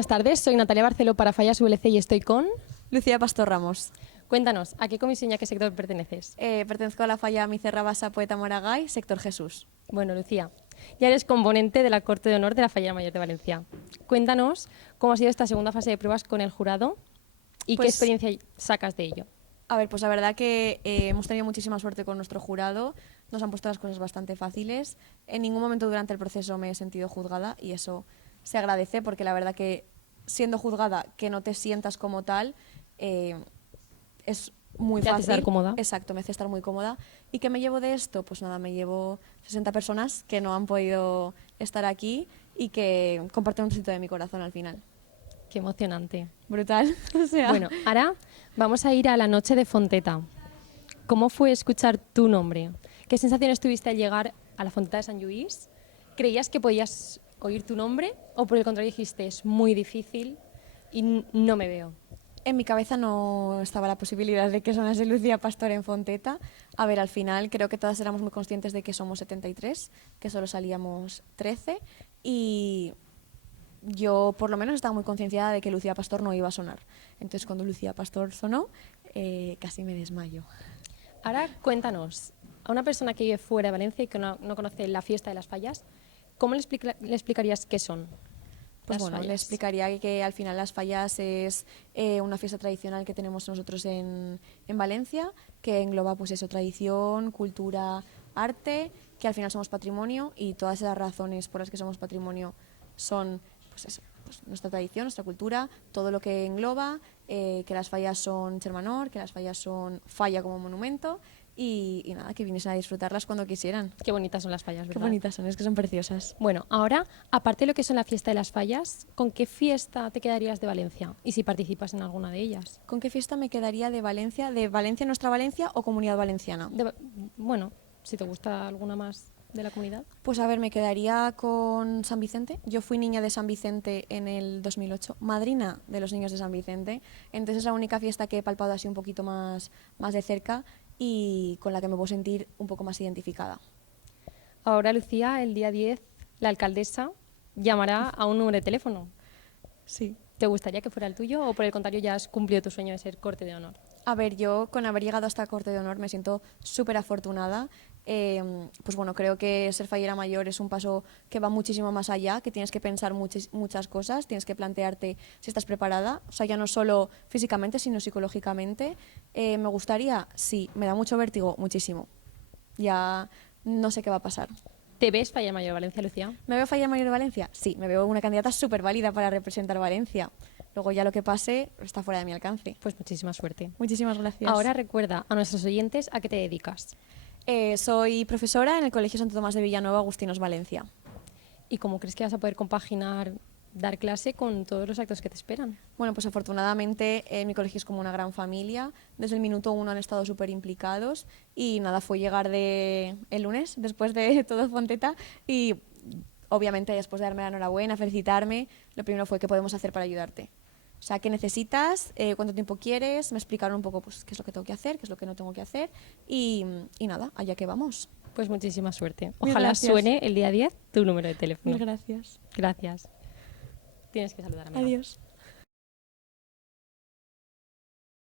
Buenas tardes, soy Natalia Barceló para Fallas VLC y estoy con... Lucía Pastor Ramos. Cuéntanos, ¿a qué comisión y a qué sector perteneces? Pertenezco a la Falla Micerra Basa Poeta Moragai, sector Jesús. Bueno, Lucía, ya eres componente de la Corte de Honor de la Falla Mayor de Valencia. Cuéntanos cómo ha sido esta segunda fase de pruebas con el jurado y qué experiencia sacas de ello. A ver, pues la verdad que hemos tenido muchísima suerte con nuestro jurado, nos han puesto las cosas bastante fáciles. En ningún momento durante el proceso me he sentido juzgada y eso se agradece porque la verdad que siendo juzgada que no te sientas como tal es muy fácil. ¿Te hace estar cómoda? Exacto, me hace estar muy cómoda. ¿Y qué me llevo de esto? Pues nada, me llevo 60 personas que no han podido estar aquí y que comparten un trocito de mi corazón al final. Qué emocionante. Brutal. O sea. Bueno, ahora vamos a ir a la noche de Fonteta. ¿Cómo fue escuchar tu nombre? ¿Qué sensaciones tuviste al llegar a la Fonteta de Sant Lluís? ¿Creías que podías oír tu nombre o por el contrario dijiste es muy difícil y no me veo? En mi cabeza no estaba la posibilidad de que sonase Lucía Pastor en Fonteta. A ver, al final creo que todas éramos muy conscientes de que somos 73, que solo salíamos 13 y yo por lo menos estaba muy concienciada de que Lucía Pastor no iba a sonar. Entonces cuando Lucía Pastor sonó, casi me desmayo. Ahora cuéntanos, a una persona que vive fuera de Valencia y que no conoce la fiesta de las fallas, ¿cómo le explicarías qué son? Pues bueno, le explicaría que al final las fallas es una fiesta tradicional que tenemos nosotros en Valencia, que engloba pues eso, tradición, cultura, arte, que al final somos patrimonio y todas esas razones por las que somos patrimonio son pues eso, pues nuestra tradición, nuestra cultura, todo lo que engloba, que las fallas son Chermanor, que las fallas son falla como monumento y nada, que viniesen a disfrutarlas cuando quisieran. Qué bonitas son las fallas, ¿verdad? Qué bonitas son, es que son preciosas. Bueno, ahora, aparte de lo que son la fiesta de las fallas, ¿con qué fiesta te quedarías de Valencia? Y si participas en alguna de ellas. ¿Con qué fiesta me quedaría de Valencia? ¿De Valencia, nuestra Valencia o Comunidad Valenciana? Bueno, si te gusta alguna más de la comunidad. Pues a ver, me quedaría con San Vicente. Yo fui niña de San Vicente en el 2008, madrina de los niños de San Vicente. Entonces es la única fiesta que he palpado así un poquito más de cerca y con la que me puedo sentir un poco más identificada. Ahora, Lucía, el día 10, la alcaldesa llamará a un número de teléfono. Sí. ¿Te gustaría que fuera el tuyo o por el contrario ya has cumplido tu sueño de ser Corte de Honor? A ver, yo con haber llegado a esta Corte de Honor me siento súper afortunada. Pues bueno, creo que ser fallera mayor es un paso que va muchísimo más allá, que tienes que pensar muchas cosas, tienes que plantearte si estás preparada, o sea, ya no solo físicamente, sino psicológicamente. ¿Me gustaría? Sí. ¿Me da mucho vértigo? Muchísimo. Ya no sé qué va a pasar. ¿Te ves fallera mayor de Valencia, Lucía? ¿Me veo fallera mayor de Valencia? Sí, me veo una candidata súper válida para representar Valencia. Luego ya lo que pase está fuera de mi alcance. Pues muchísima suerte. Muchísimas gracias. Ahora recuerda a nuestros oyentes a qué te dedicas. Soy profesora en el Colegio Santo Tomás de Villanueva, Agustinos, Valencia. ¿Y cómo crees que vas a poder compaginar dar clase con todos los actos que te esperan? Bueno, pues afortunadamente mi colegio es como una gran familia. Desde el minuto 1 han estado súper implicados y nada, fue llegar el lunes, después de todo Fonteta y obviamente después de darme la enhorabuena, felicitarme, lo primero fue qué podemos hacer para ayudarte. O sea, ¿qué necesitas? ¿Cuánto tiempo quieres? Me explicaron un poco pues, qué es lo que tengo que hacer, qué es lo que no tengo que hacer y nada, allá que vamos. Pues muchísima suerte. Mil Ojalá gracias. suene el día 10 tu número de teléfono. Muchas gracias. Gracias. Tienes que saludar a mí. Adiós.